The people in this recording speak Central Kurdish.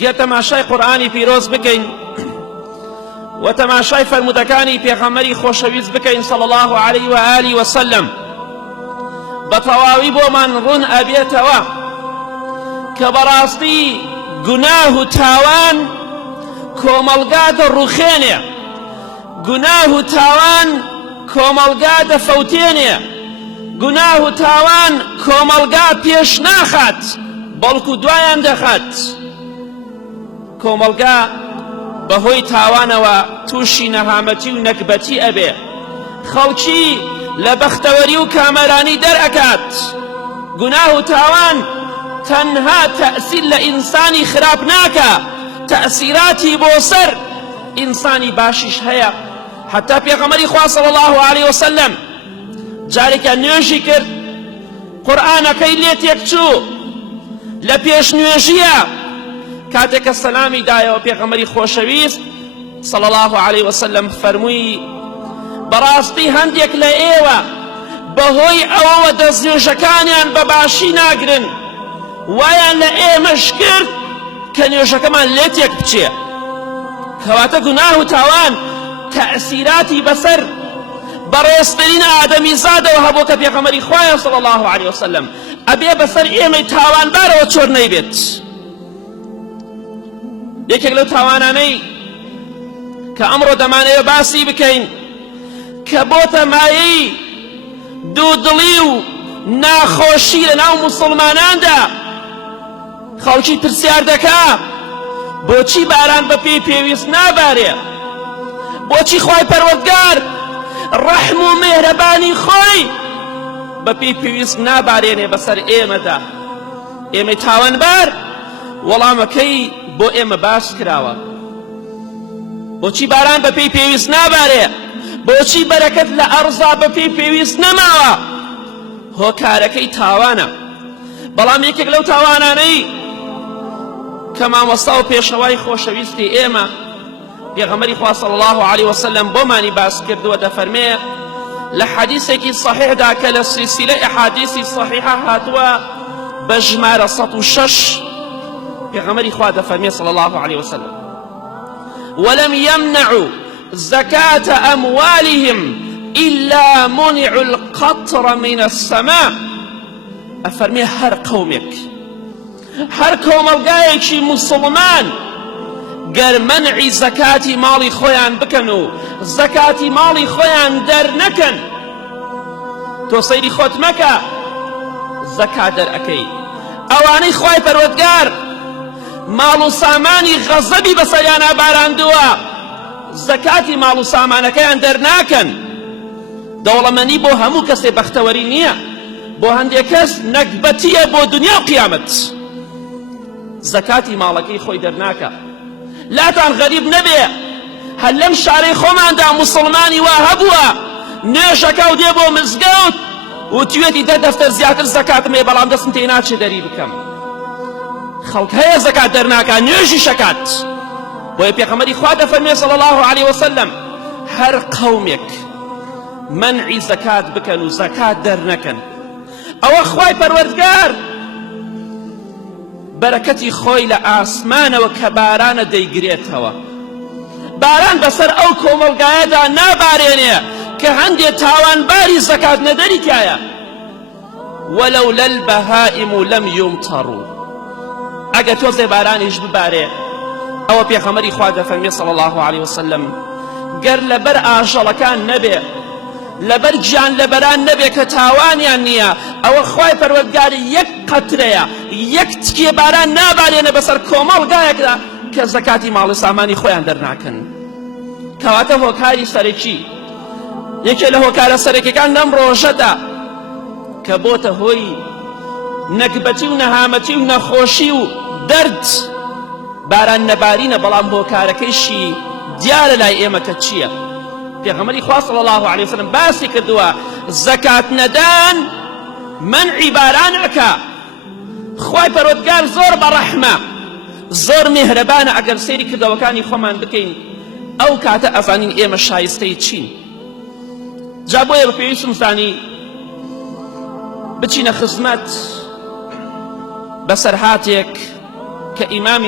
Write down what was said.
گێ تەماشای قورئانی پیرۆز بکەین و تەماشای فەرمودەکانی پێغەمبەری خۆشەویست بکەین صلی الله عليه و آله وسلم بە تەواوی بۆمان ڕوون ئەبێتەوە کە بەڕاستی گوناه و تاوان کۆمەڵگا دەڕوخێنێ، گوناه و تاوان کۆمەڵگا دەفەوتێنێ، گوناه و تاوان کۆمەڵگا پێش ناخات بەڵکو دوایان دەخات. کۆمەڵگا بەهۆی تاوانەوە تووشی نەهامەتی و نەکبەتی ئەبێ، خەڵکی لە بەختەوەری و کامەرانی دەرئەکات. گوناه و تاوان تەنها تەئسیر لە ئینسانی خراپ ناکە، تەئسیراتی بۆ سەر ئینسانی باشیش هەیە. حتا پێغەمبەری خوا صلی الله عليه وسلم جارێکە نوێژی کرد، قورئانەکەی لێ تێکچوو لە پێش نوێژیە، کاتێکە سەلامی دایەوە پێغەمبەری خۆشەویست صلی الله عليه وسلم فەرمووی بەڕاستی هەندێک لە ئێوە بەهۆی ئەوەوە دەستنوێژەکانیان بەباشی ناگرن، وایان لە ئێمەش کرد کە نوێژەکەمان لێ تێک بچێ. کەواتە گوناه و تاوان تەئسیراتی بەسەر بەڕێزترین ئادەمیزادەوە هەبوو کە پێغەمبەری خوایە صلی الله عليه وسلم ئەبێ بەسەر ئێمەی تاوانبارەوە چۆر نەیبێت. یەکێک لەو تاوانانەی کە ئەمڕۆ دەمانەوێت باسی بکەین کە بۆتە مایەی دوودڵی و ناخۆشی لە ناو موسڵماناندا، خەڵکی پرسیار دەکا بۆچی باران بە پێی پێویست نابارێ؟ بۆچی خوای پەروەردگار ڕەحم و مێهرەبانی خۆی بە پێی پێویست نابارێنێ بەسەر ئێمەدا؟ ئێمەی تاوانبار وەڵامەکەی بۆ ئێمە باس کراوە. بۆچی باران بە پێی پێویست نابارێ؟ بۆچی بەرەکەت لە ئەرزا بە پێی پێویست نەماوە؟ هۆکارەکەی تاوانە. بەڵام یەکێک لەو تاوانانەی کە مامۆستا و پێشەوای خۆشەویستی ئێمە پێغەمبەری خوا صلی الله عليه وسلم بۆمانی باس کردووە، دەفەرمێ لە حەدیثێکی صحیحدا کە لە سلسلە ئەحادیثی صحیحە هاتووە بە ژمارە 106 پێغەمبەری خوا دەفەرمێ صلی الله عليه وسلم ولم يمنعوا زكاة أموالهم إلا منعوا القطر من السماء. أفرمي هر قومك، هر کۆمەڵگایەکی مسلمان گەر منعی زەکاتی ماڵی خۆیان بکەن و زەکاتی ماڵی خۆیان دەرنەکەن، تۆ سەیری خۆت مەکە زەکات دەرئەکەی. ئەوانەی خوای پەروەردگار ماڵ و سامانی غەزەبی بەسەریان ئاباراندووە زەکاتی ماڵ و سامانەکەیان دەرناکەن. دەوڵەمەندی بۆ هەموو کەسێ بەختەوەری نییە، بۆ هەندێک کەس نەکبەتیە بۆ دنیا و قیامەت. زەکاتی ماڵەکەی خۆی دەرناکە. لاتان غەریب نەبێ، هەر لەم شارەی خۆماندا موسڵمانی وا هەبووە نوێژەکە و دێ بۆ مزگەوت و توێتی دەفتەر زیاتر زەکاتم هەیە بەڵام دەستم تێ ناچێ دەری بکەم. خەڵک هەیە زەکات دەرناکە، نوێژی شەکات. بۆیە پێغەمبەری خوا دەفەرمێ صلی الله عليه وسلم هەر قەومێک منعی زەکات بکەن و زەکات دەرنەکەن، ئەوە خوای پەروەردگار بەرەکەتی خۆی لە ئاسمانەوە کە بارانە دەیگرێتەوە، باران بەسەر ئەو کۆمەڵگایەدا نابارێنێ کە هەندێک تاوانباری زەکات نەدەری تایە. وەلەولا البەهائم لەم یومتەڕوا، ئەگە تۆزێ بارانیش ببارێ، ئەوە پێغەمبەری خوا دەفەرمێ صلی الله عليه وسلم گەر لەبەر ئاژەڵەکان نەبێ، لەبەر گیان لەبەران نەبێ کە تاوانیان نییە، ئەوە خوای پەروەردگار یەک قەترەیە، یەک تکێ باران نابارێنە بەسەر کۆمەڵگایەکدا کە زەکاتی ماڵی سامانی خۆیان دەرناکەن. کەواتە هۆکاری سەرەکی، یەکێ لە هۆکارە سەرەکیەکان لەم ڕۆژەدا کە بۆتە هۆی نەکبەتی و نەهامەتی و نەخۆشی و دەرد باران نەبارینە، بەڵام هۆکارەکەیشی دیارە لای ئێمە کە چییە؟ پێغەمبەری خوا صلی الله عليه وسلم باسی کردووە زەکات نەدان منعی بارانەکە. خوای پەروەردگار زۆر بەڕەحمە، زۆر میهرەبانە. ئەگەر سەیری کردەوەکانی خۆمان بکەین ئەو کاتە ئەزانین ئێمە شایستەی چین. جا بۆیە بە پێویستم زانی بچینە خزمەت بەسەرهاتێک کە ئیمامی